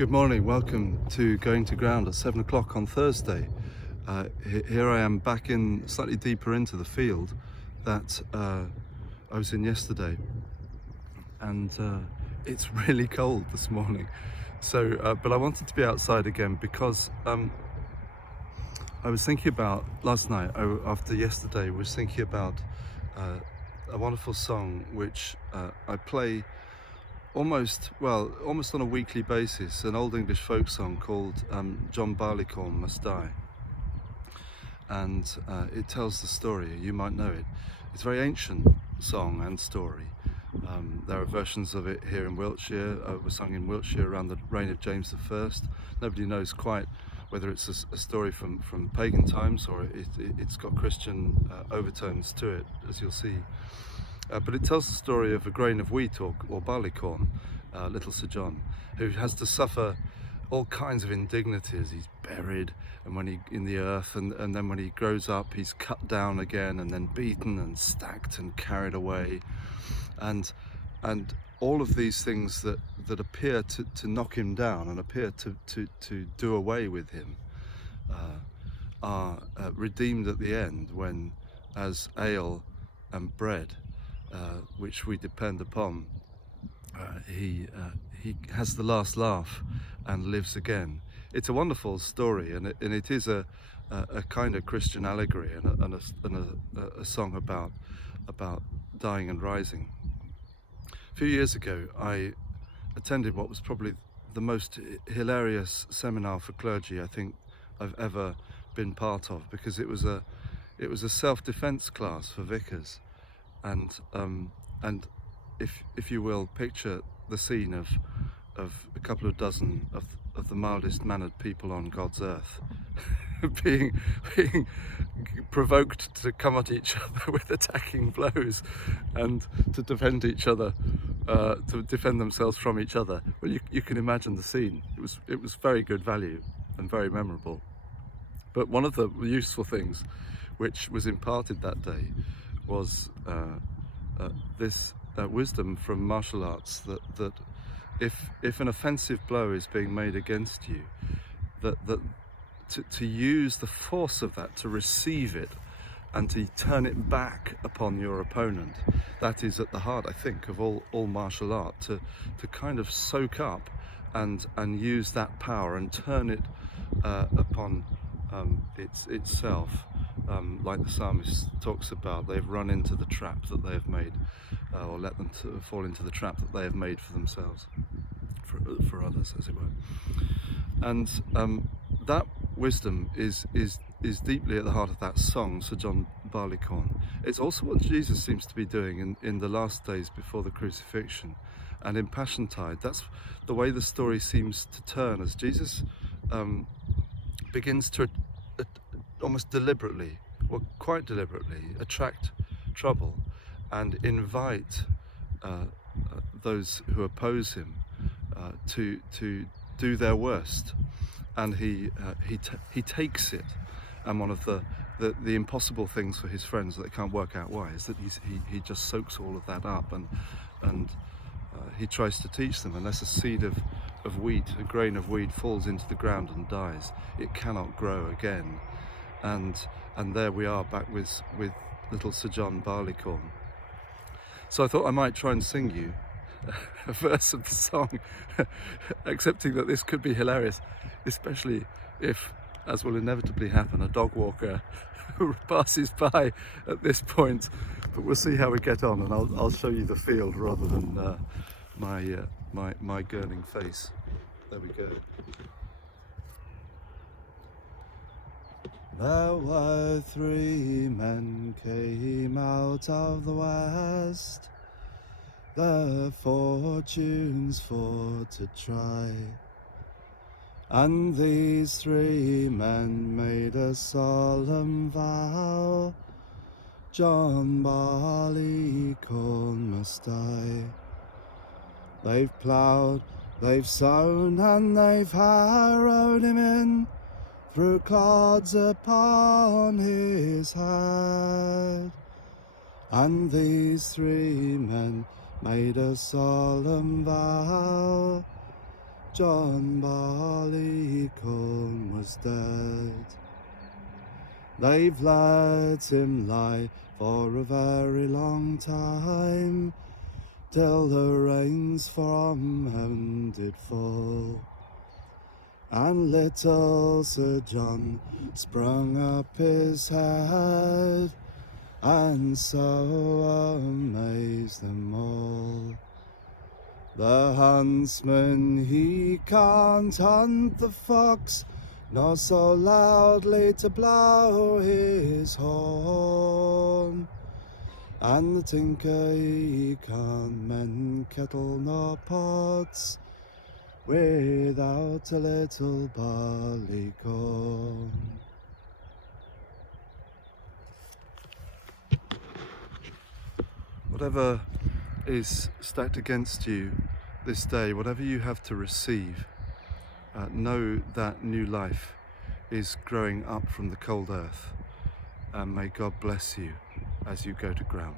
Good morning, welcome to Going to Ground at 7 o'clock on Thursday. Here I am back in, slightly deeper into the field that I was in yesterday, and it's really cold this morning. But I wanted to be outside again because I was thinking about, last night, after yesterday, was thinking about a wonderful song which I play almost on a weekly basis, an old English folk song called John Barleycorn Must Die. And it tells the story, you might know it. It's a very ancient song and story. There are versions of it here in Wiltshire. It was sung in Wiltshire around the reign of James I. Nobody knows quite whether it's a story from pagan times or it's got Christian overtones to it, as you'll see. But it tells the story of a grain of wheat or barleycorn, little Sir John, who has to suffer all kinds of indignities. He's buried in the earth, and then when he grows up, he's cut down again, and then beaten and stacked and carried away, and all of these things that appear to knock him down and appear to do away with him are redeemed at the end when, as ale and bread, which we depend upon, he has the last laugh and lives again. It's a wonderful story, and it is a kind of Christian allegory and a song about dying and rising. A few years ago, I attended what was probably the most hilarious seminar for clergy I think I've ever been part of, because it was a self-defense class for vicars. And if you will, picture the scene of a couple of dozen of the mildest mannered people on God's earth being provoked to come at each other with attacking blows and to defend each other, to defend themselves from each other. Well, you can imagine the scene. It was very good value and very memorable. But one of the useful things which was imparted that day was this wisdom from martial arts that if an offensive blow is being made against you, that to use the force of that, to receive it and to turn it back upon your opponent, that is at the heart, I think, of all martial art, to kind of soak up and use that power and turn it upon itself. Like the psalmist talks about, they've run into the trap that they have made, or let them fall into the trap that they have made for themselves, for others, as it were. And that wisdom is deeply at the heart of that song, Sir John Barleycorn. It's also what Jesus seems to be doing in the last days before the crucifixion, and in Passiontide. That's the way the story seems to turn, as Jesus begins to almost deliberately, or quite deliberately, attract trouble and invite those who oppose him to do their worst. And he takes it. And one of the impossible things for his friends that they can't work out why is that he just soaks all of that up, and he tries to teach them, unless a seed of wheat, a grain of wheat, falls into the ground and dies, it cannot grow again. And there we are, back with little Sir John Barleycorn. So I thought I might try and sing you a verse of the song, accepting that this could be hilarious, especially if, as will inevitably happen, a dog walker passes by at this point. But we'll see how we get on, and I'll show you the field rather than my gurning face. There we go. There were 3 men came out of the west, their fortunes for to try. And these 3 men made a solemn vow, John Barleycorn must die. They've ploughed, they've sown, and they've harrowed him in, threw clods upon his head. And these 3 men made a solemn vow, John Barleycorn was dead. They've let him lie for a very long time, till the rains from heaven did fall. And little Sir John sprung up his head, and so amazed them all. The huntsman, he can't hunt the fox, nor so loudly to blow his horn. And the tinker, he can't mend kettle nor pots, without a little barleycorn. Whatever is stacked against you this day, whatever you have to receive, know that new life is growing up from the cold earth, and may God bless you as you go to ground.